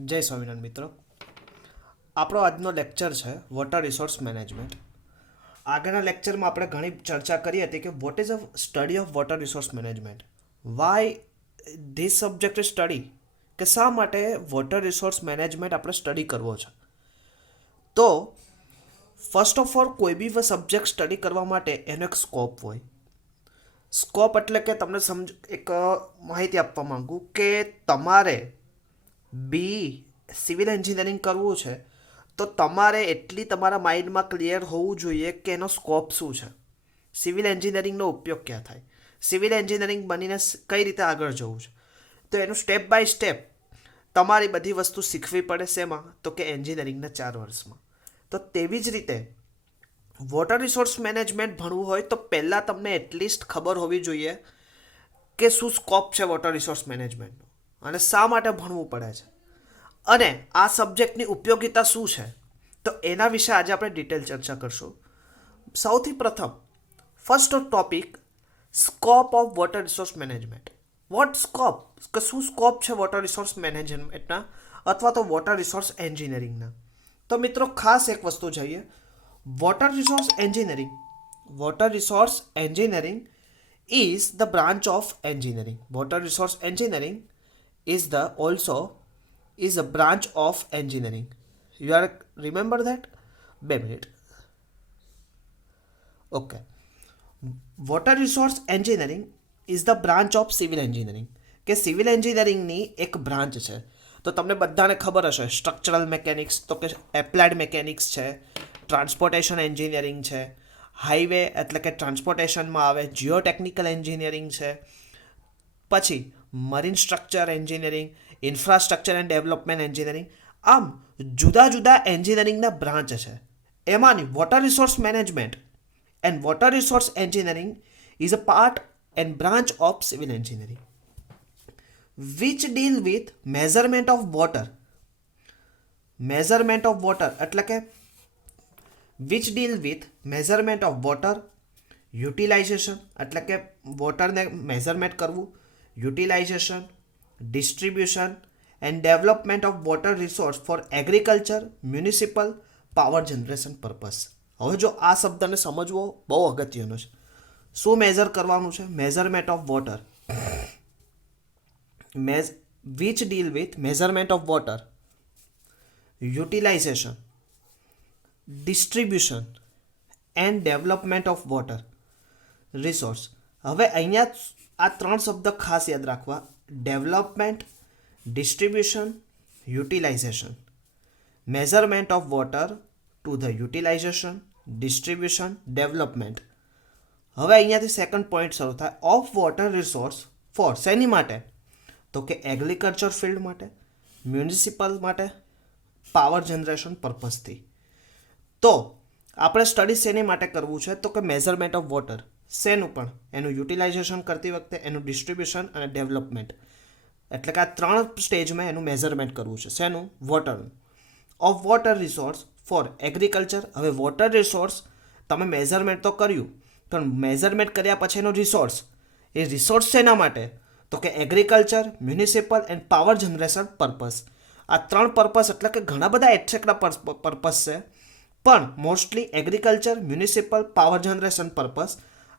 જય સ્વામિનારાયણ મિત્રો. આપણો આજનો લેક્ચર છે વોટર રિસોર્સ મેનેજમેન્ટ. આગળના લેક્ચરમાં આપણે ઘણી ચર્ચા કરી હતી કે what is a study of water resource management, Y this subject study, કે શા માટે વોટર રિસોર્સ મેનેજમેન્ટ આપણે સ્ટડી કરવો છે. તો ફર્સ્ટ ઓફ ઓલ કોઈ બી સબ્જેક્ટ સ્ટડી કરવા માટે એનો એક સ્કોપ હોય. સ્કોપ એટલે કે તમને એક માહિતી આપવા માંગુ કે તમારે સિવિલ એન્જિનિયરિંગ કરવું છે તો તમારે એટલી તમારા માઇન્ડમાં ક્લિયર હોવું જોઈએ કે એનો સ્કોપ શું છે, સિવિલ એન્જિનિયરિંગનો ઉપયોગ ક્યાં થાય, સિવિલ એન્જિનિયરિંગ બનીને કઈ રીતે આગળ જવું છે. તો એનું સ્ટેપ બાય સ્ટેપ તમારી બધી વસ્તુ શીખવી પડે. શેમાં? તો કે એન્જિનિયરિંગના 4 વર્ષમાં. તો તેવી જ રીતે વોટર રિસોર્સ મેનેજમેન્ટ ભણવું હોય તો પહેલાં તમને એટલીસ્ટ ખબર હોવી જોઈએ કે શું સ્કોપ છે વોટર રિસોર્સ મેનેજમેન્ટનો અને શા માટે ભણવું પડે છે અને આ સબ્જેક્ટની ઉપયોગિતા શું છે. તો એના વિશે આજે આપણે ડિટેલ ચર્ચા કરશું. સૌથી પ્રથમ first topic, scope of water resource management. What scope, કે શું સ્કોપ છે વોટર રિસોર્સ મેનેજમેન્ટના અથવા તો વોટર રિસોર્સ એન્જિનિયરિંગના. તો મિત્રો ખાસ એક વસ્તુ જોઈએ, water resource engineering is the branch of engineering. Water resource engineering is a branch of engineering. You are remember that? 2 minute. Okay. Water resource engineering is the branch of civil engineering. કે civil એન્જિનિયરિંગની એક branch છે. તો તમને બધાને ખબર હશે, structural mechanics તો કે એપ્લાઇડ મેકેનિક્સ છે, ટ્રાન્સપોર્ટેશન એન્જિનિયરિંગ છે, હાઈવે એટલે કે ટ્રાન્સપોર્ટેશનમાં આવે, જીઓટેકનિકલ એન્જિનિયરિંગ છે, પછી marine structure engineering, infrastructure and development engineering. આમ જુદા જુદા એન્જિનિયરિંગના બ્રાન્ચ છે. એમાંની water resource management and water resource engineering is a part and branch of civil engineering which deal with measurement of water. એટલે કે which deal with measurement of water, utilization એટલે કે વોટરને મેઝરમેન્ટ કરવું, utilization, distribution and development of water resource for agriculture, municipal, power generation purpose. હવે જો આ શબ્દને સમજવો બહુ અગત્યનો છે. શું મેઝર કરવાનું છે? Measurement of water, which deal with measurement of water, utilization, distribution and development of water resource. હવે અહીંયા આ 3 શબ્દ ખાસ યાદ રાખવા: development, distribution, utilization. Measurement of water to the utilization, distribution, development. હવે અહીંયાથી સેકન્ડ પોઈન્ટ શરૂ થાય, ઓફ વોટર રિસોર્સ ફોર શેની માટે? તો કે એગ્રીકલ્ચર ફિલ્ડ માટે, મ્યુનિસિપલ માટે, પાવર જનરેશન પર્પઝથી. તો આપણે સ્ટડી શેની માટે કરવું છે? તો કે મેઝરમેન્ટ ઓફ વોટર. શેનું પણ? એનું યુટિલાઇઝેશન કરતી વખતે, એનું ડિસ્ટ્રીબ્યુશન અને ડેવલપમેન્ટ. એટલે કે આ 3 સ્ટેજમાં એનું મેઝરમેન્ટ કરવું છે. શેનું? વોટરનું. Of water resource for agriculture. હવે વોટર રિસોર્સ તમે મેઝરમેન્ટ તો કર્યું, પણ મેઝરમેન્ટ કર્યા પછી એનો રિસોર્સ, એ રિસોર્સ શેના માટે? તો કે agriculture, municipal end power generation purpose. આ 3 પર્પઝ એટલે કે ઘણા બધા એટ્રેક્ટના પર્પઝ છે, પણ mostly agriculture, municipal, power generation purpose.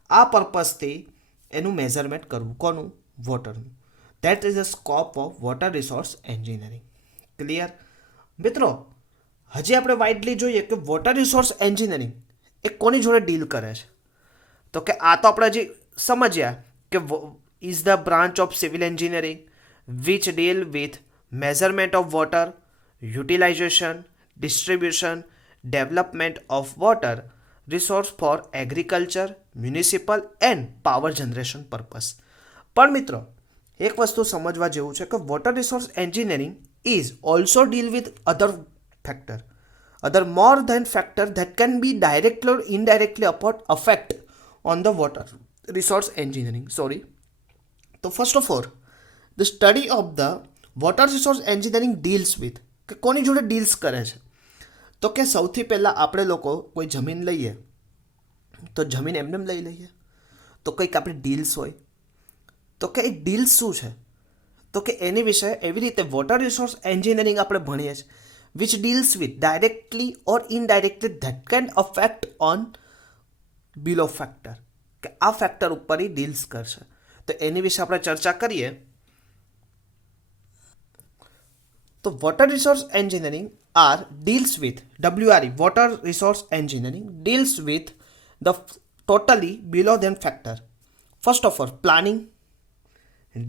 આ પર્પઝથી એનું મેઝરમેન્ટ કરવું. કોનું? વોટરનું. That is a scope of water resource engineering. Clear મિત્રો? હજી આપણે વાઇડલી જોઈએ કે વોટર રિસોર્સ એન્જિનિયરિંગ એ કોની જોડે ડીલ કરે છે. તો કે આ તો આપણે હજી સમજ્યા કે is the branch of civil engineering which deal with measurement of water, utilization, distribution, development of water resource for agriculture, municipal and power generation purpose. પણ મિત્રો એક વસ્તુ સમજવા જેવું છે કે water resource engineering is also deal with other more than factor that can be directly or indirectly affect on the water resource engineering. તો first of all the study of the water resource engineering deals with, કે કોની જોડે deals કરે છે? તો કે સૌથી પહેલાં આપણે લોકો કોઈ જમીન લઈએ તો જમીન એમને લઈ લઈએ તો કંઈક આપણી ડીલ્સ હોય. તો કે એ ડીલ્સ શું છે? તો કે એની વિશે એવી રીતે વોટર રિસોર્સ એન્જિનિયરિંગ આપણે ભણીએ છીએ which deals with directly or indirectly that can affect on below factor, કે આ ફેક્ટર ઉપર એ ડીલ્સ કરશે. તો એની વિશે આપણે ચર્ચા કરીએ. તો water resource engineering are deals with WRE, water resource engineering deals with the totally below than factor. First of all, planning,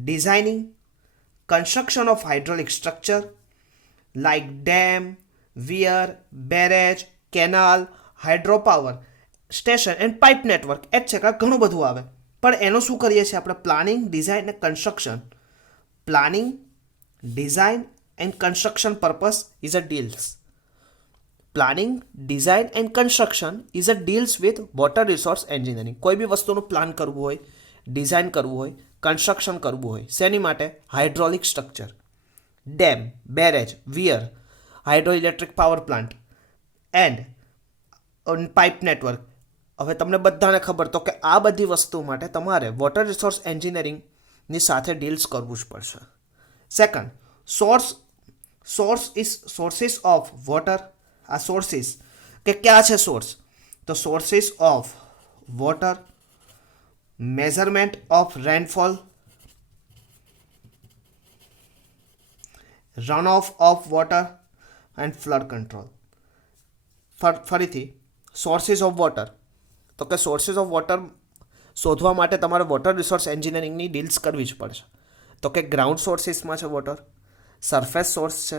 designing, construction of hydraulic structure like dam, weir, barrage, canal, hydropower station and pipe network etc. ઘણું બધું આવે. પણ એનું શું કરીએ છીએ આપણે? Planning, design અને construction. Planning, design and construction purpose is a deals. Planning, design and construction is a deals with water resource engineering. કોઈ બી વસ્તુનું પ્લાન કરવું હોય, ડિઝાઇન કરવું હોય, કન્સ્ટ્રક્શન કરવું હોય, શેની માટે? Hydraulic structure, dam, barrage, weir, hydro electric power plant and pipe network. હવે તમને બધાને ખબર તો કે આ બધી વસ્તુ માટે તમારે વોટર રિસોર્સ એન્જિનિયરિંગની સાથે ડીલ્સ કરવું જ પડશે. Second, sources of water. આ સોર્સિસ કે ક્યાં છે સોર્સ? તો sources of water, measurement of rainfall, run of water and flood control. ફરીથી, સોર્સિસ ઓફ વોટર. તો કે સોર્સિસ ઓફ વોટર શોધવા માટે તમારે વોટર રિસોર્સ એન્જિનિયરિંગની ડીલ્સ કરવી જ પડશે. તો કે ગ્રાઉન્ડ સોર્સિસમાં છે વોટર, સરફેસ સોર્સ છે,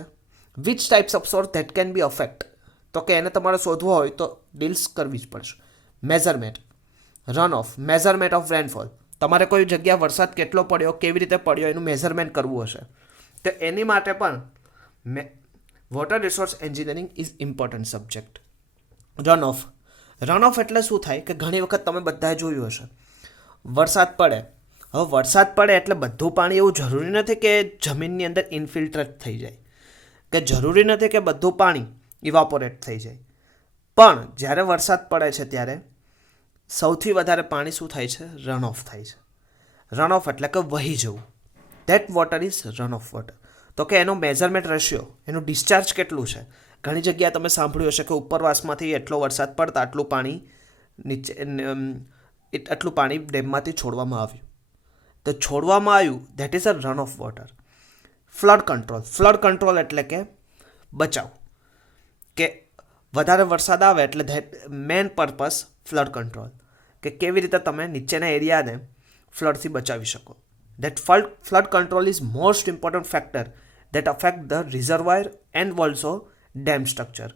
which types of source that can be affect. તો કે એને તમારે શોધવો હોય તો ડીલ્સ કરવી જ પડશે. Measurement, run of, measurement of rainfall. તમારે કોઈ જગ્યા વરસાદ કેટલો પડ્યો, કેવી રીતે પડ્યો, એનું મેઝરમેન્ટ કરવું હશે. તો એની માટે પણ water resource engineering is important subject. Run of. Run of એટલે શું થાય કે ઘણી વખત તમે બધાએ જોયું હશે, વરસાદ પડે. હવે વરસાદ પડે એટલે બધું પાણી એવું જરૂરી નથી કે જમીનની અંદર ઇન્ફિલ્ટ્રેટ થઈ જાય, કે જરૂરી નથી કે બધું પાણી ઇવાપોરેટ થઈ જાય. પણ જ્યારે વરસાદ પડે છે ત્યારે સૌથી વધારે પાણી શું થાય છે? રન ઓફ થાય છે. રન ઓફ એટલે કે વહી જવું. That water is run of water. તો કે એનો મેઝરમેન્ટ રેશિયો, એનું ડિસ્ચાર્જ કેટલું છે? ઘણી જગ્યાએ તમે સાંભળ્યું હશે કે ઉપરવાસમાંથી એટલો વરસાદ પડતા આટલું પાણી નીચે, આટલું પાણી ડેમમાંથી છોડવામાં આવ્યું. તો છોડવામાં આવ્યું, that is a run of water. Flood control. Flood control એટલે કે બચાવ, કે વધારે વરસાદ આવે એટલે that main purpose flood control, કે કેવી રીતે તમે નીચેના એરિયાને ફ્લડથી બચાવી શકો. That flood control is most important factor that affect the reservoir and also dam structure.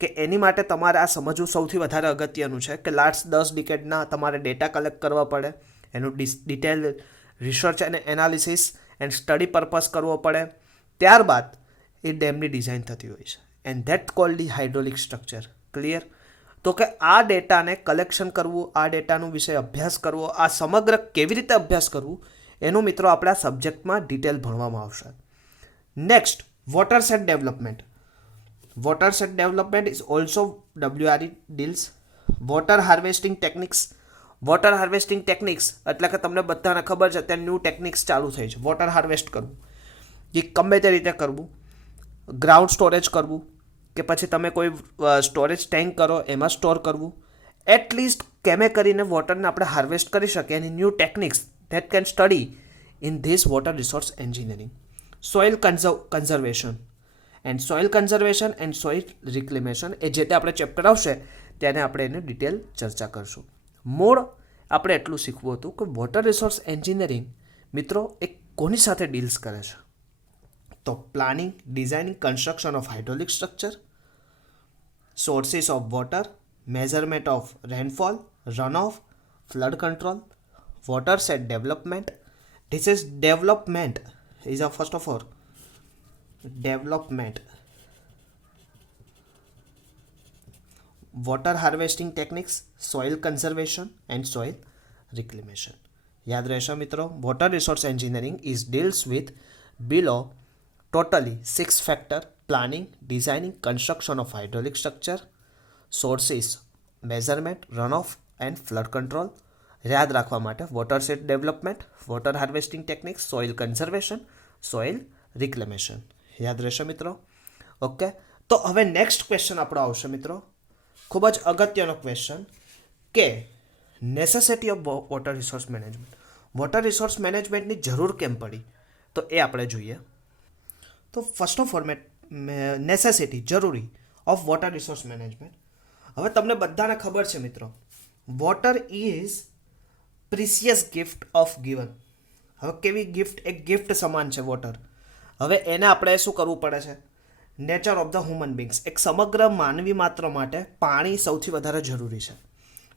કે એની માટે તમારે આ સમજવું સૌથી વધારે અગત્યનું છે કે લાસ્ટ 10 ડિકેડના તમારે ડેટા કલેક્ટ કરવા પડે, એનું ડિટેલ રિસર્ચ અને એનાલિસિસ એન્ડ સ્ટડી પર્પઝ કરવો પડે, ત્યારબાદ એ ડેમની ડિઝાઇન થતી હોય છે. And that cold the hydraulic structure. Clear? તો કે આ ડેટાને કલેક્શન કરવું, આ ડેટાનો વિષય અભ્યાસ કરવો, આ સમગ્ર કેવી રીતે અભ્યાસ કરવું, એનું મિત્રો આપણા સબ્જેક્ટમાં ડિટેલ ભણવામાં આવશે. Next, water set development. Water set development is also WRE deals. Water harvesting techniques. Water harvesting techniques એટલે કે તમને બધાને ખબર છે અત્યારે ન્યૂ ટેકનિક્સ ચાલુ થઈ છે. વોટર હાર્વેસ્ટ કરવું, એ ગમે તે રીતે કરવું, ગ્રાઉન્ડ સ્ટોરેજ કરવું, કે પછી તમે કોઈ સ્ટોરેજ ટેન્ક કરો એમાં સ્ટોર કરવું. એટલીસ્ટ કેમે કરીને વોટરને આપણે હાર્વેસ્ટ કરી શકીએ એની new techniques that can study in this water resource engineering. Soil conservation and soil reclamation એ જે તે આપણે ચેપ્ટર આવશે ત્યારે આપણે એને ડિટેલ ચર્ચા કરશું. મૂળ આપણે એટલું શીખવું હતું કે વોટર રિસોર્સ એન્જિનિયરિંગ મિત્રો એ કોની સાથે ડીલ્સ કરે છે? તો planning, designing, construction of hydraulic structure, sources of water, measurement of rainfall, runoff, flood control, water set development. This is development is a first of all development, water harvesting techniques, soil conservation and soil reclamation. યાદ રહેશે મિત્રો, water resource engineering is deals with below totally 6 factor: planning, designing, construction of hydraulic structure, sources, measurement, runoff and flood control. યાદ રાખવા માટે water set development, water harvesting techniques, soil conservation, soil reclamation. યાદ રહેશે મિત્રો? Okay, તો હવે next question આપણો આવશે મિત્રો, ખૂબ જ અગત્યનો ક્વેશ્ચન કે necessity of water resource management. Water resource મેનેજમેન્ટની જરૂર કેમ પડી, તો એ આપણે જોઈએ. તો ફર્સ્ટ ઓફ ઓલ નેસેસિટી, જરૂરી ઓફ વોટર રિસોર્સ મેનેજમેન્ટ. હવે તમને બધાને ખબર છે મિત્રો, water is precious gift of given. હવે કેવી ગિફ્ટ? એક ગિફ્ટ સમાન છે વોટર. હવે એને આપણે શું કરવું પડે છે? Nature of the human beings, એક સમગ્ર માનવી માત્ર માટે પાણી સૌથી વધારે જરૂરી છે.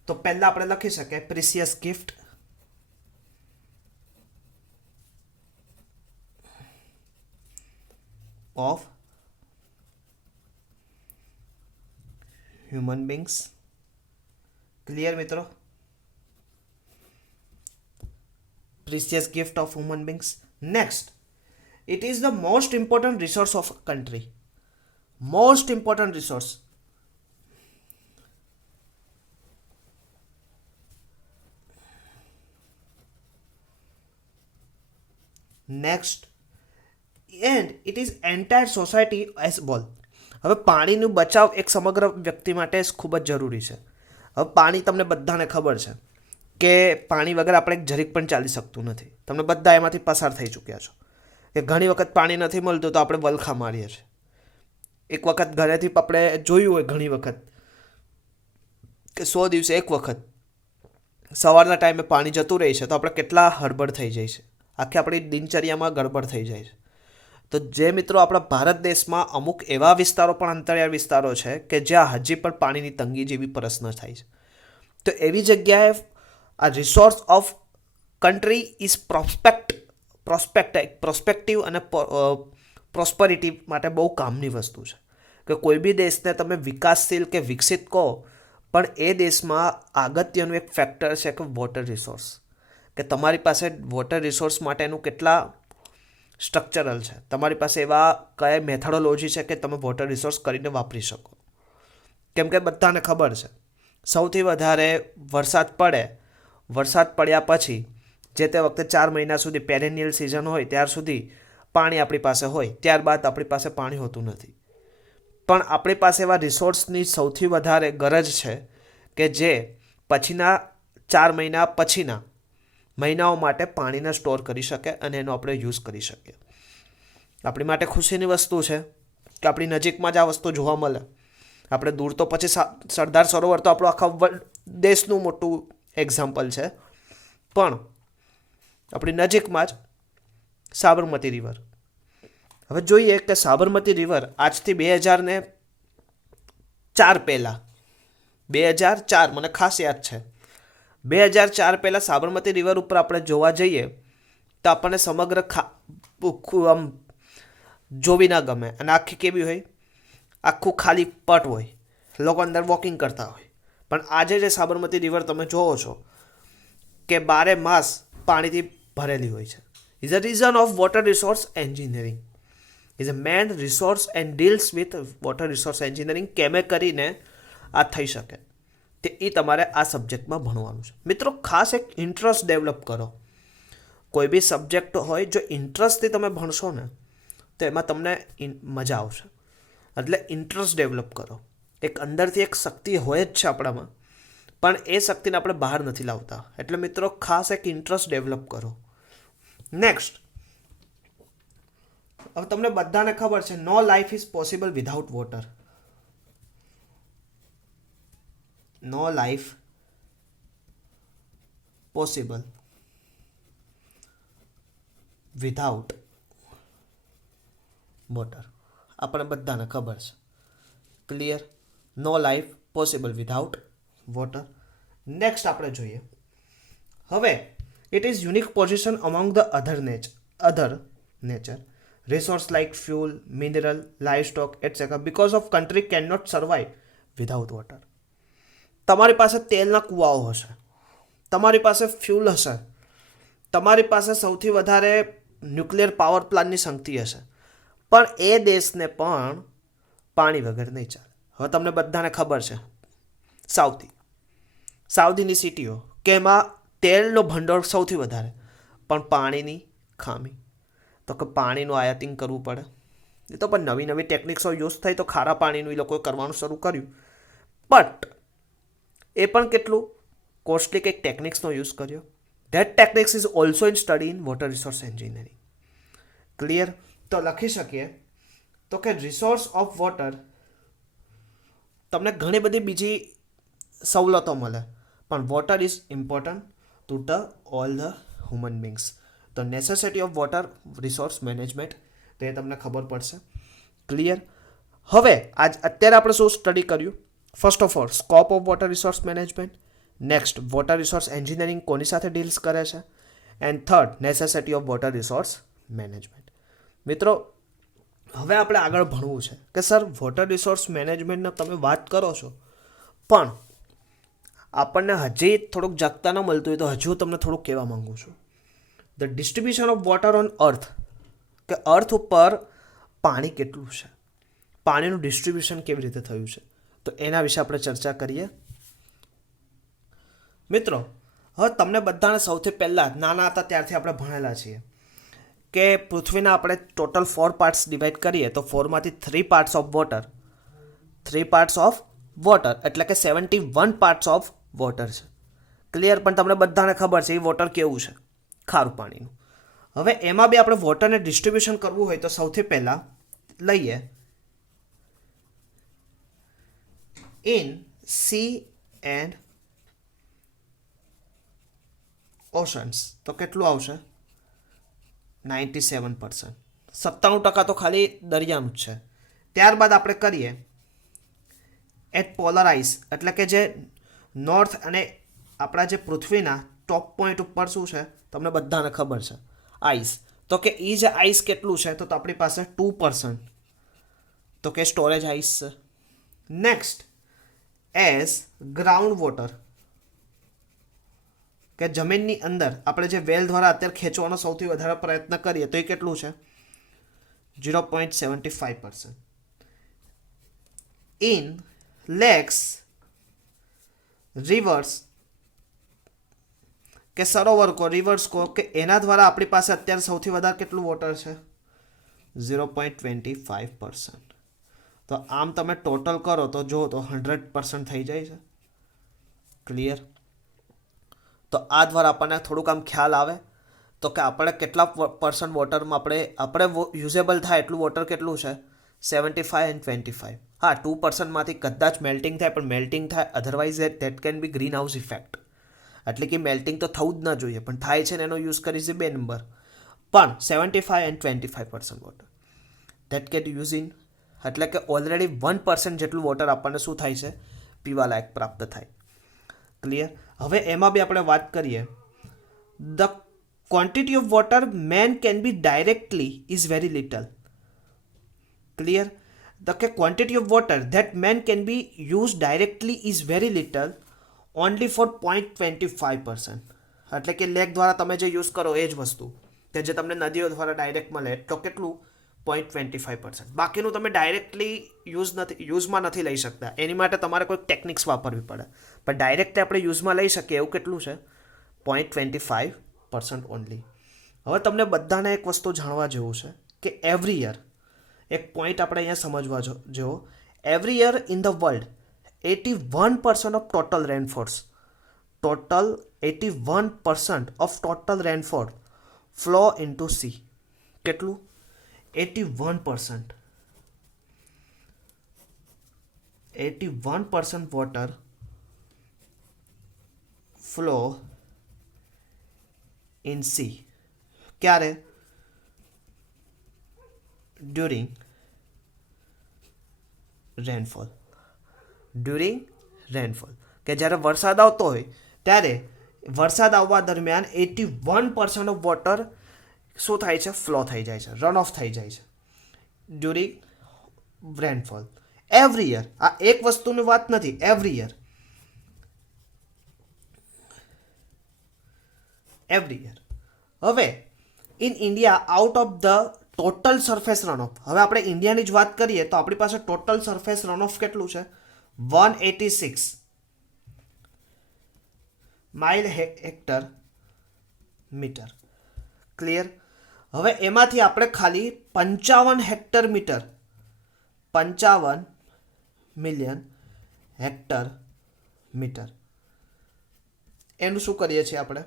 તો પહેલાં આપણે લખી શકીએ precious gift of human beings. Clear મિત્રો? Precious gift of human beings. Next, it is the most important resource of a country. Most important resource. Next, and it is entire society as well. હવે પાણીનું બચાવ એક સમગ્ર વ્યક્તિ માટે ખૂબ જ જરૂરી છે. હવે પાણી તમને બધાને ખબર છે કે પાણી વગર આપણે એક જરીક પણ ચાલી શકતું નથી. તમે બધા એમાંથી પસાર થઈ ચૂક્યા છો કે ઘણી વખત પાણી નથી મળતું તો આપણે વલખા મારીએ છીએ. એક વખત ઘરેથી આપણે જોયું હોય ઘણી વખત કે 100 દિવસે એક વખત સવારના ટાઈમે પાણી જતું રહે છે તો આપણે કેટલા હડબડ થઈ જાય છે, આખી આપણી દિનચર્યામાં ગડબડ થઈ જાય છે. તો જે મિત્રો આપણા ભારત દેશમાં અમુક એવા વિસ્તારો પણ અંતરિયાળ વિસ્તારો છે કે જ્યાં હજી પણ પાણીની તંગી જેવી પ્રશ્ન થાય છે. તો એવી જગ્યાએ આ resource of country is prospective અને પ્રોસ્પરિટી માટે બહુ કામની વસ્તુ છે. કે કોઈ બી દેશને તમે વિકાસશીલ કે વિકસિત કહો, પણ એ દેશમાં અગત્યનું એક ફેક્ટર છે કે વોટર રિસોર્સ. કે તમારી પાસે વોટર રિસોર્સ માટેનું કેટલા સ્ટ્રક્ચરલ છે, તમારી પાસે એવા કયા મેથોડોલોજી છે કે તમે વોટર રિસોર્સ કરીને વાપરી શકો. કેમ કે બધાને ખબર છે સૌથી વધારે વરસાદ પડ્યા પછી જે તે વખતે 4 મહિના સુધી પેરેનિયલ સિઝન હોય ત્યાર સુધી પાણી આપણી પાસે હોય, ત્યારબાદ આપણી પાસે પાણી હોતું નથી. પણ આપણી પાસે એવા રિસોર્સની સૌથી વધારે ગરજ છે કે જે પછીના 4 મહિના પછીના મહિનાઓ માટે પાણીને સ્ટોર કરી શકે અને એનો આપણે યુઝ કરી શકીએ. આપણી માટે ખુશીની વસ્તુ છે કે આપણી નજીકમાં જ આ વસ્તુ જોવા મળે. આપણે દૂર તો પછી સરદાર સરોવર તો આપણું આખા દેશનું મોટું એક્ઝામ્પલ છે, પણ આપણી નજીકમાં જ સાબરમતી રિવર. હવે જોઈએ કે સાબરમતી રિવર આજથી 2004 પહેલાં, 2004 મને ખાસ યાદ છે, 2004 પહેલાં સાબરમતી રિવર ઉપર આપણે જોવા જઈએ તો આપણને સમગ્ર આમ જોવી ના ગમે. અને આખી કેવી હોય? આખું ખાલી પટ હોય, લોકો અંદર વોકિંગ કરતા હોય. પણ આજે જે સાબરમતી રિવર તમે જોવો છો કે 12 માસ પાણીથી ભરેલી હોય છે. Is a reason of water resource engineering. Is a man resource and deals with water resource engineering. કેમે કરીને આ થઈ શકે તે એ તમારે આ સબ્જેક્ટમાં ભણવાનું છે. મિત્રો ખાસ એક ઇન્ટરેસ્ટ ડેવલપ કરો. કોઈ બી સબ્જેક્ટ હોય જો ઇન્ટરેસ્ટથી તમે ભણશો ને તો એમાં તમને મજા આવશે. એટલે ઇન્ટરેસ્ટ ડેવલપ કરો. એક અંદરથી એક શક્તિ હોય જ છે આપણામાં, પણ એ શક્તિને આપણે બહાર નથી લાવતા. એટલે મિત્રો ખાસ એક ઇન્ટરેસ્ટ ડેવલપ કરો. નેક્સ્ટ, હવે તમને બધાને ખબર છે no life is possible without water. No life possible without water. આપણે બધાને ખબર છે. Clear? No life possible without water. Next આપણે જોઈએ. હવે it is unique position among the other nature resource like fuel, mineral, livestock, etc. because of country cannot survive without water. તમારી પાસે તેલના કૂવાઓ હશે, તમારી પાસે ફ્યુલ હશે, તમારી પાસે સૌથી વધારે ન્યુક્લિયર પાવર પ્લાન્ટની શક્તિ હશે, પણ એ દેશને પણ પાણી વગર નહીં ચાલે. હવે તમને બધાને ખબર છે સાઉથીની સિટીઓ કે એમાં તેલનો ભંડોળ સૌથી વધારે, પણ પાણીની ખામી. તો કે પાણીનું આયાતિંગ કરવું પડે. એ તો પણ નવી નવી ટેકનિક્સો યુઝ થઈ તો ખારા પાણીનું એ લોકોએ કરવાનું શરૂ કર્યું. બટ એ પણ કેટલું કોસ્ટલી કંઈક ટેકનિક્સનો યુઝ કર્યો. That techniques is also in study in water resource engineering. Clear? તો લખી શકીએ તો કે રિસોર્સ ઓફ વોટર તમને ઘણી બધી બીજી સવલતો મળે, પણ water is important to the all the human beings. તો necessity of water resource management તો એ તમને ખબર પડશે. ક્લિયર? હવે અત્યારે આપણે શું સ્ટડી કર્યું? First of all scope of water resource management. Next water resource engineering કોની સાથે ડીલ્સ કરે છે. And third necessity of water resource management. મિત્રો હવે આપણે આગળ ભણવું છે કે સર વોટર રિસોર્સ મેનેજમેન્ટનો તમે વાત કરો છો, પણ આપણને હજી થોડુંક જાગતા ન મળતું હોય તો હજુ તમને થોડુંક કહેવા માગું છું. The distribution of water on અર્થ, કે અર્થ ઉપર પાણી કેટલું છે, પાણીનું ડિસ્ટ્રીબ્યુશન કેવી રીતે થયું છે, તો એના વિશે આપણે ચર્ચા કરીએ. મિત્રો હવે તમને બધાને સૌથી પહેલાં નાના હતા ત્યારથી આપણે ભણેલા છીએ કે પૃથ્વીના આપણે ટોટલ 4 પાર્ટ્સ ડિવાઈડ કરીએ તો 4માંથી 3 parts of water, 3 parts of water એટલે કે 71 પાર્ટ્સ ઓફ વોટર છે. ક્લિયર? પણ તમને બધાને ખબર છે એ વોટર કેવું છે? ખારું પાણીનું. હવે એમાં બી આપણે વોટરને ડિસ્ટ્રીબ્યુશન કરવું હોય તો સૌથી પહેલાં લઈએ ઇન સી એન્ડ ઓશન્સ. તો કેટલું આવશે? 97%. 97% તો ખાલી દરિયાનું જ છે. ત્યારબાદ આપણે કરીએ એટ પોલર આઈસ, એટલે કે જે નોર્થ અને આપણા જે પૃથ્વીના ટોપ પોઈન્ટ ઉપર શું છે તમને બધાને ખબર છે? આઈસ. તો કે એ જે આઈસ કેટલું છે? તો આપણી પાસે 2%. તો કે સ્ટોરેજ આઈસ છે. નેક્સ્ટ એઝ ગ્રાઉન્ડ વોટર, કે જમીનની અંદર આપણે જે વેલ દ્વારા અત્યારે ખેંચવાનો સૌથી વધારે પ્રયત્ન કરીએ તો એ કેટલું છે? 0.75%. ઇન લેક્સ, રિવર્સ, કે સરોવર કો, રિવર્સ કો, કે એના દ્વારા આપણી પાસે અત્યારે સૌથી વધારે કેટલું વોટર છે? 0.25%. તો આમ તમે ટોટલ કરો તો જો તો 100% થઈ જાય છે. ક્લિયર? તો આ દ્વારા આપણને થોડુંક આમ ખ્યાલ આવે તો કે આપણે કેટલા પર્સન્ટ વોટરમાં આપણે યુઝેબલ થાય એટલું વોટર કેટલું છે? 75 એન્ડ 25. હા, 2%માંથી કદાચ મેલ્ટિંગ થાય, પણ મેલ્ટિંગ થાય otherwise that can be green house effect. એટલે કે મેલ્ટિંગ તો થવું જ ના જોઈએ, પણ થાય છે ને એનો યુઝ કરીશ 2 નંબર. પણ 75 and 25% water that can use in, એટલે કે ઓલરેડી 1% જેટલું વોટર આપણને શું થાય છે? પીવાલાયક પ્રાપ્ત થાય. ક્લિયર? હવે એમાં બી આપણે વાત કરીએ the quantity of water main can be directly is very little. Clear? The quantity of water that man can be used directly is very little, only for 0.25%. એટલે કે લેક દ્વારા તમે જે યુઝ કરો એ જ વસ્તુ કે જે તમને નદીઓ દ્વારા ડાયરેક્ટ મળે તો કેટલું? 0.25%. બાકીનું તમે ડાયરેક્ટલી યુઝમાં નથી લઈ શકતા. એની માટે તમારે કોઈ ટેકનિક્સ વાપરવી પડે, પણ ડાયરેક્ટલી આપણે યુઝમાં લઈ શકીએ એવું કેટલું છે? 0.25% ઓનલી. હવે તમને બધાને એક વસ્તુ જાણવા જેવું છે કે એવરી યર એક પોઈન્ટ આપણે અહીંયા સમજવા જેવો, every year in the world 81% of total rainfall flow into C. કેટલું? 81%. 81% વોટર ફ્લો ઇન સી. ક્યારે? During rainfall. કે જ્યારે વરસાદ આવતો હોય ત્યારે વરસાદ આવવા દરમિયાન 81% ઓફ વોટર શું થાય છે? ફ્લો થઈ જાય છે, રન ઓફ થઈ જાય છે ડ્યુરિંગ રેનફોલ. Every year. આ એક વસ્તુની વાત નથી, એવરી યર. હવે in India out of the total surface runoff, હવે આપણે ઇન્ડિયાની જ વાત કરીએ તો આપણી પાસે ટોટલ સરફેસ રનઓફ કેટલું છે? 186 માઇલ હેક્ટર મીટર. ક્લિયર? હવે એમાંથી આપણે ખાલી 55 મિલિયન હેક્ટર મીટર એનું શું કરીએ છીએ આપણે,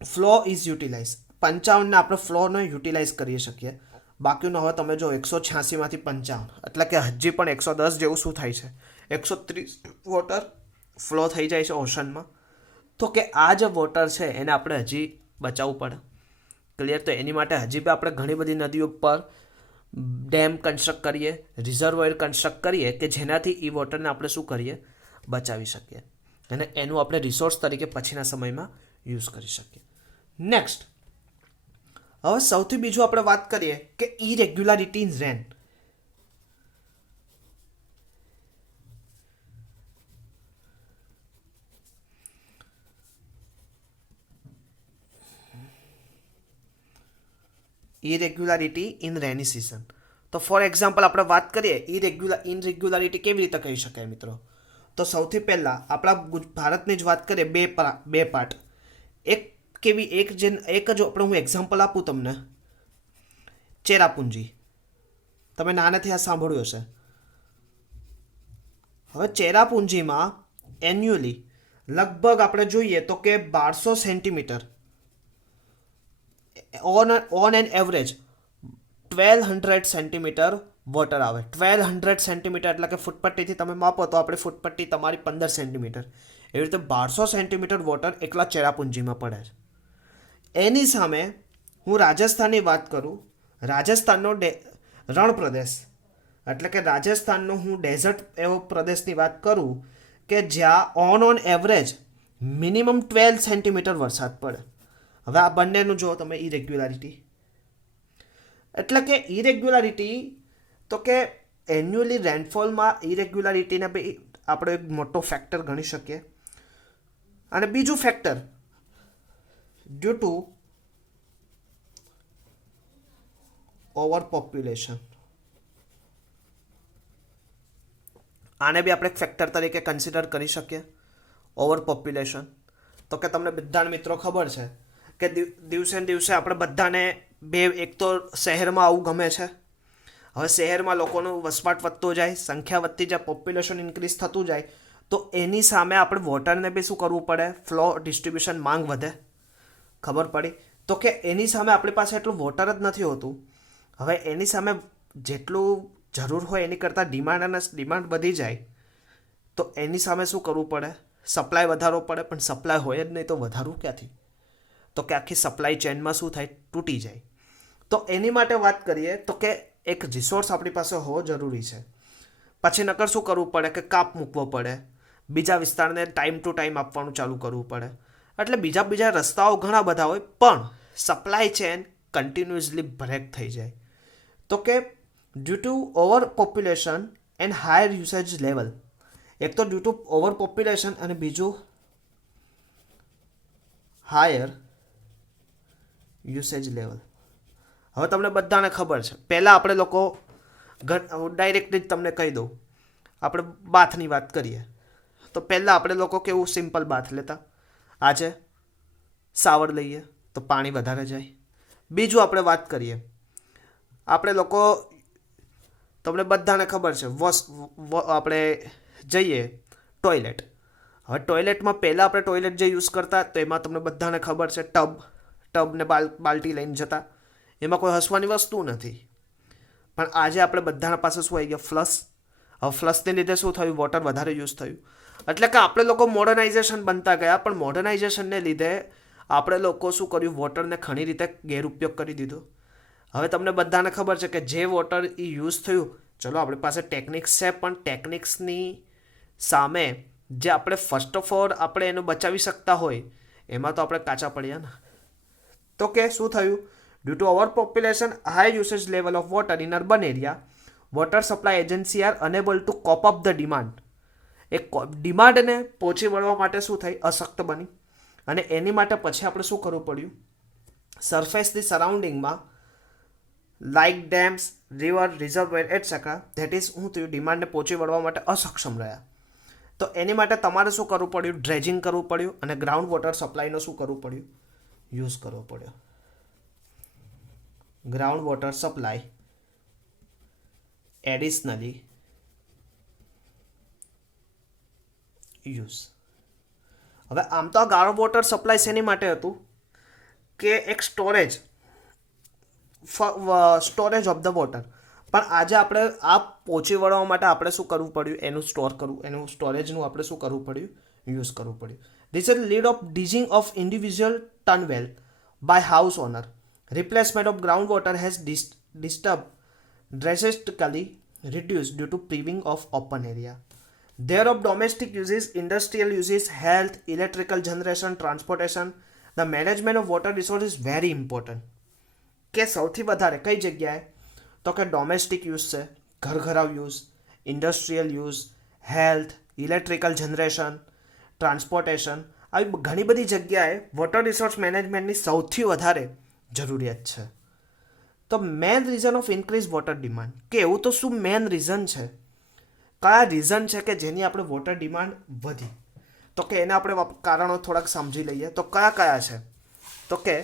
ફ્લો ઇઝ યુટિલાઇઝ, 55ને આપણે ફ્લોને યુટિલાઇઝ કરી શકીએ. બાકીનો હવે તમે જો 186માંથી 55 એટલે કે હજી પણ 110 જેવું શું થાય છે, 130 વોટર ફ્લો થઈ જાય છે ઓશનમાં. તો કે આ જે વોટર છે એને આપણે હજી બચાવવું પડે. ક્લિયર? તો એની માટે હજી બી આપણે ઘણી બધી નદીઓ પર ડેમ કન્સ્ટ્રક્ટ કરીએ, રિઝર્વોયર કન્સ્ટ્રક્ટ કરીએ કે જેનાથી એ વોટરને આપણે શું કરીએ, બચાવી શકીએ અને એનું આપણે રિસોર્સ તરીકે પછીના સમયમાં યુઝ કરી શકીએ. નેક્સ્ટ, હવે સૌથી બીજું આપણે વાત કરીએ કે irregularity in rain. Irregularity in rainy season. તો ફોર એક્ઝામ્પલ આપણે વાત કરીએ ઇનરેગ્યુલારિટી કેવી રીતે કહી શકાય મિત્રો. તો સૌથી પહેલાં આપણા ભારતની જ વાત કરીએ, બે પાર્ટ. એક જ આપણે હું એક્ઝામ્પલ આપું તમને, ચેરાપુંજી. તમે નાનેથી આ સાંભળ્યું હશે. હવે ચેરાપુંજીમાં એન્યુઅલી લગભગ આપણે જોઈએ તો કે 1200 centimetre on an average 1200 centimetre water આવે. 1200 સેન્ટીમીટર એટલે કે ફૂટપટ્ટીથી તમે માપો તો આપણી ફૂટપટ્ટી તમારી 15 સેન્ટીમીટર, એવી રીતે 1200 સેન્ટીમીટર વોટર એકલા ચેરાપુંજીમાં પડે છે. એની સામે હું રાજસ્થાનની વાત કરું, રાજસ્થાનનો રણ પ્રદેશ એટલે કે રાજસ્થાનનો હું ડેઝર્ટ એવો પ્રદેશની વાત કરું કે જ્યાં ઓન એવરેજ મિનિમમ 12 સેન્ટીમીટર વરસાદ પડે. હવે આ બંનેનું જો તમે ઇરેગ્યુલારિટી એટલે કે ઇરેગ્યુલારિટી તો કે એન્યુઅલી રેનફોલમાં ઇરેગ્યુલારિટીને બી આપણે એક મોટો ફેક્ટર ગણી શકીએ. અને બીજું factor due to over population, આને બી આપણે એક ફેક્ટર તરીકે કન્સિડર કરી શકીએ. ઓવર પોપ્યુલેશન તો કે તમને બધાને મિત્રો ખબર છે કે દિવસે ને દિવસે આપણે બધાને એક તો શહેરમાં આવું ગમે છે. હવે શહેરમાં લોકોનો વસવાટ વધતો જાય, સંખ્યા વધતી જાય, પોપ્યુલેશન ઇન્ક્રીઝ થતું જાય, તો એની સામે આપણે વોટરને બી શું કરવું પડે, ફ્લો ડિસ્ટ્રીબ્યુશન માંગ વધે. ખબર પડી? તો કે એની સામે આપણી પાસે એટલું વોટર જ નથી હોતું. હવે એની સામે જેટલું જરૂર હોય એની કરતાં ડિમાન્ડ વધી જાય તો એની સામે શું કરવું પડે, સપ્લાય વધારવો પડે. પણ સપ્લાય હોય જ નહીં તો વધારવું ક્યાંથી? તો કે આખી સપ્લાય ચેનમાં શું થાય, તૂટી જાય. તો એની માટે વાત કરીએ તો કે એક રિસોર્સ આપણી પાસે હોવો જરૂરી છે. પછી નકર શું કરવું પડે કે કાપ મૂકવો પડે, બીજા વિસ્તારને ટાઈમ ટુ ટાઈમ આપવાનું ચાલુ કરવું પડે. એટલે બીજા રસ્તાઓ ઘણા બધા હોય પણ સપ્લાય ચેન કન્ટિન્યુઅસલી બ્રેક થઈ જાય. તો કે due to over population and higher usage level. એક તો ડ્યુ ટુ ઓવર પોપ્યુલેશન અને બીજું હાયર યુસેજ લેવલ. હવે તમને બધાને ખબર છે, પહેલાં આપણે લોકો ડાયરેક્ટલી જ તમને કહી દઉં, આપણે બાથની વાત કરીએ તો પહેલાં આપણે લોકો કેવું સિમ્પલ બાથ લેતા, આજે શાવર લઈએ તો પાણી વધારે જાય. બીજું આપણે વાત કરીએ, આપણે લોકો તમને બધાને ખબર છે આપણે જઈએ ટોયલેટ. હવે ટોયલેટમાં પહેલાં આપણે ટોયલેટ જે યુઝ કરતા તો એમાં તમને બધાને ખબર છે ટબને બાલ્ટી લઈને જતા, એમાં કોઈ હસવાની વસ્તુ નથી. પણ આજે આપણે બધાના પાસે શું આવી ગયા, ફ્લશ. હવે ફ્લશને લીધે શું થયું, વોટર વધારે યુઝ થયું. એટલે કે આપણે લોકો મોડર્નાઇઝેશન બનતા ગયા, પણ મોડર્નાઇઝેશનને લીધે આપણે લોકો શું કર્યું, વોટરને ઘણી રીતે ગેરઉપયોગ કરી દીધો. હવે તમને બધાને ખબર છે કે જે વોટર એ યુઝ થયું, ચલો આપણી પાસે ટેકનિક્સ છે, પણ ટેકનિક્સની સામે જે આપણે ફર્સ્ટ ઓફ ઓલ આપણે એને બચાવી શકતા હોય એમાં તો આપણે કાચા પડ્યા ને. તો કે શું થયું, due to over population, high usage level of water in urban area, water supply agency are unable to cope up the demand. એ ડિમાન્ડને પહોંચી વળવા માટે શું થઈ, અશક્ત બની. અને એની માટે પછી આપણે શું કરવું પડ્યું, સરફેસની સરાઉન્ડિંગમાં like dams, river, reservoir etcetera, that is શું થયું, ડિમાન્ડને પહોંચી વળવા માટે અસક્ષમ રહ્યા. તો એની માટે તમારે શું કરવું પડ્યું, ડ્રેજિંગ કરવું પડ્યું અને ગ્રાઉન્ડ વોટર સપ્લાયનો શું કરવું પડ્યું, યુઝ કરવો પડ્યો. Ground water supply additionally use. હવે આમ તો આ ગ્રાઉન્ડ વોટર સપ્લાય શેની માટે હતું કે એક સ્ટોરેજ ઓફ ધ વોટર, પણ આજે આપણે આ પહોંચી વળવા માટે આપણે શું કરવું પડ્યું, એનું સ્ટોર કરવું, એનું સ્ટોરેજનું આપણે શું કરવું પડ્યું, યુઝ કરવું પડ્યું. This is lead of digging of individual ton well by house owner. Replacement of groundwater has disturbed drastically reduced due to paving of open area. Thereof domestic uses, industrial uses, health, electrical generation, transportation. The management of water resources is very important. કે સૌથી વધારે કઈ જગ્યાએ તો કે domestic use છે, ઘરઘરાવ use, industrial use, health, electrical generation, transportation, આવી ઘણી બધી જગ્યાએ વોટર રિસોર્સ મેનેજમેન્ટની સૌથી વધારે જરૂરિયાત છે. તો main reason of increase water demand, કે એવું તો શું મેન રીઝન છે, કયા રીઝન છે કે જેની આપણે વોટર ડિમાન્ડ વધી, તો કે એને આપણે કારણો થોડાક સમજી લઈએ. તો કયા કયા છે, તો કે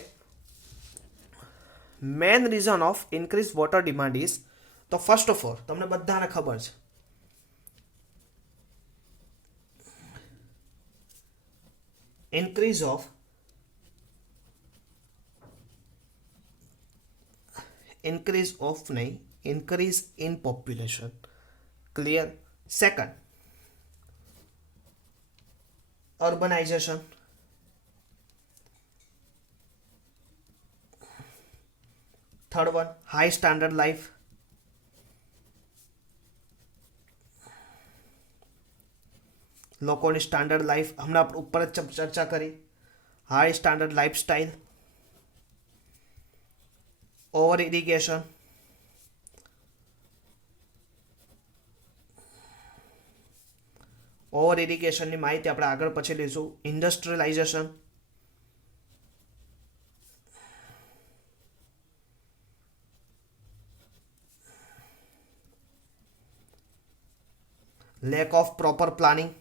main reason of increase water demand is, તો ફર્સ્ટ ઓફ ઓલ તમને બધાને ખબર છે increase in population. Clear? Second, urbanization. Third one, high standard life. લોકોની સ્ટાન્ડર્ડ લાઈફ, હમણાં ઉપર જ ચર્ચા કરી, high standard lifestyle, over irrigation, over ઇરિગેશનની માહિતી આપણે આગળ પછી લઈશું. Industrialisation, lack of proper planning,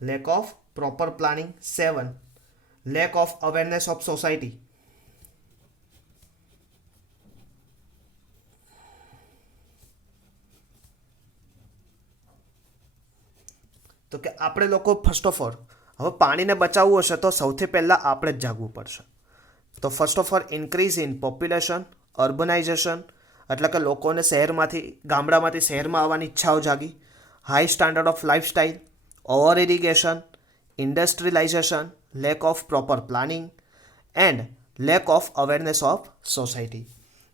lack of proper planning. 7, lack of awareness of society. તો કે આપણે લોકો ફર્સ્ટ ઓફ ઓલ હવે પાણીને બચાવવું હશે તો સૌથી પહેલાં આપણે જ જાગવું પડશે. તો first of all increase in population, urbanisation, એટલે કે લોકોને શહેરમાંથી ગામડામાંથી શહેરમાં આવવાની ઈચ્છાઓ જાગી, high standard of lifestyle, over irrigation, industrialisation, lack of proper planning and lack of awareness of society.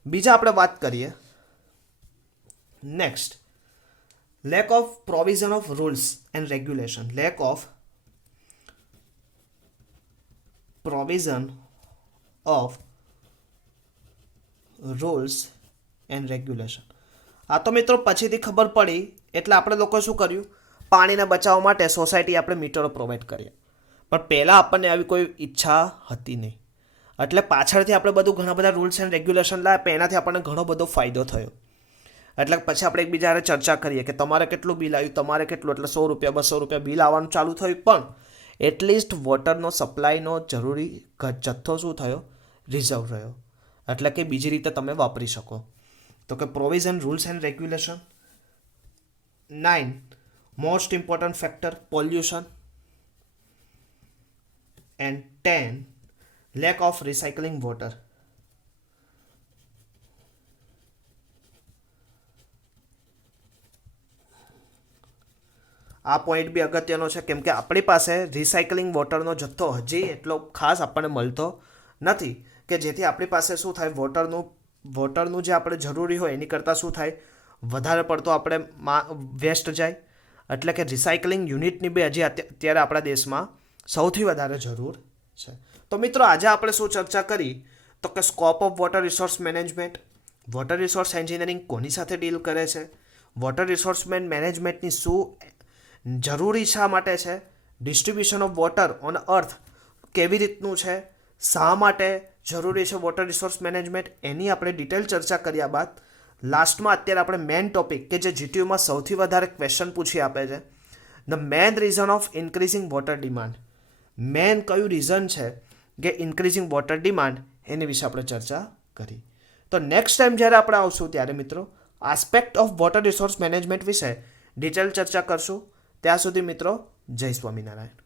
બીજા આપણે વાત કરીએ next, lack of provision of rules and regulation. Lack of provision of rules and regulation. આ તો મિત્રો પછીથી ખબર પડી એટલે આપણે લોકો શું કર્યું, પાણીને બચાવવા માટે સોસાયટી આપણે મીટરો પ્રોવાઈડ કરીએ, પણ પહેલાં આપણને આવી કોઈ ઈચ્છા હતી નહીં, એટલે પાછળથી આપણે બધું ઘણા બધા રૂલ્સ એન્ડ રેગ્યુલેશન લાવ્યા, પણ એનાથી આપણને ઘણો બધો ફાયદો થયો. એટલે પછી આપણે એકબીજાને ચર્ચા કરીએ કે તમારે કેટલું બિલ આવ્યું, તમારે કેટલું, એટલે 100 રૂપિયા 200 રૂપિયા બિલ આવવાનું ચાલુ થયું, પણ એટલીસ્ટ વોટરનો સપ્લાયનો જરૂરી જથ્થો શું થયો, રિઝર્વ રહ્યો, એટલે કે બીજી રીતે તમે વાપરી શકો. તો કે provision, rules and regulation. 9, most important factor, pollution. And 10, lack of recycling water. આ પોઈન્ટ બી અગત્યનો છે કેમ કે આપણી પાસે રિસાયકલિંગ વોટરનો જથ્થો હજી એટલો ખાસ આપણને મળતો નથી કે જેથી આપણી પાસે શું થાય, વોટરનું જે આપણે જરૂરી હોય એની કરતાં શું થાય, વધારે પડતો આપણે વેસ્ટ જાય. એટલે કે રિસાયકલિંગ યુનિટની બી હજી અત્યારે આપણા દેશમાં સૌથી વધારે જરૂર છે. તો મિત્રો આજે આપણે શું ચર્ચા કરી, તો કે scope of water resource management, water resource engineering કોની સાથે ડીલ કરે છે, વોટર રિસોર્સ મેનેજમેન્ટની શું જરૂરી શા માટે છે, ડિસ્ટ્રીબ્યુશન ઓફ વોટર ઓન અર્થ કેવી રીતનું છે, શા માટે જરૂરી છે વોટર રિસોર્સ મેનેજમેન્ટ, એની આપણે ડિટેલ ચર્ચા કર્યા બાદ લાસ્ટમાં અત્યારે આપણે મેઇન ટોપિક કે જે જીટીયુમાં સૌથી વધારે ક્વેશ્ચન પૂછી આપે છે, the main reason of increasing water demand. Main કયું રીઝન છે કે ઇન્ક્રીઝિંગ વોટર ડિમાન્ડ, એની વિશે આપણે ચર્ચા કરી. તો નેક્સ્ટ ટાઈમ જ્યારે આપણે આવશું ત્યારે મિત્રો aspect of water resource management વિશે ડિટેલ ચર્ચા કરશું. ત્યાં સુધી મિત્રો જય સ્વામિનારાયણ.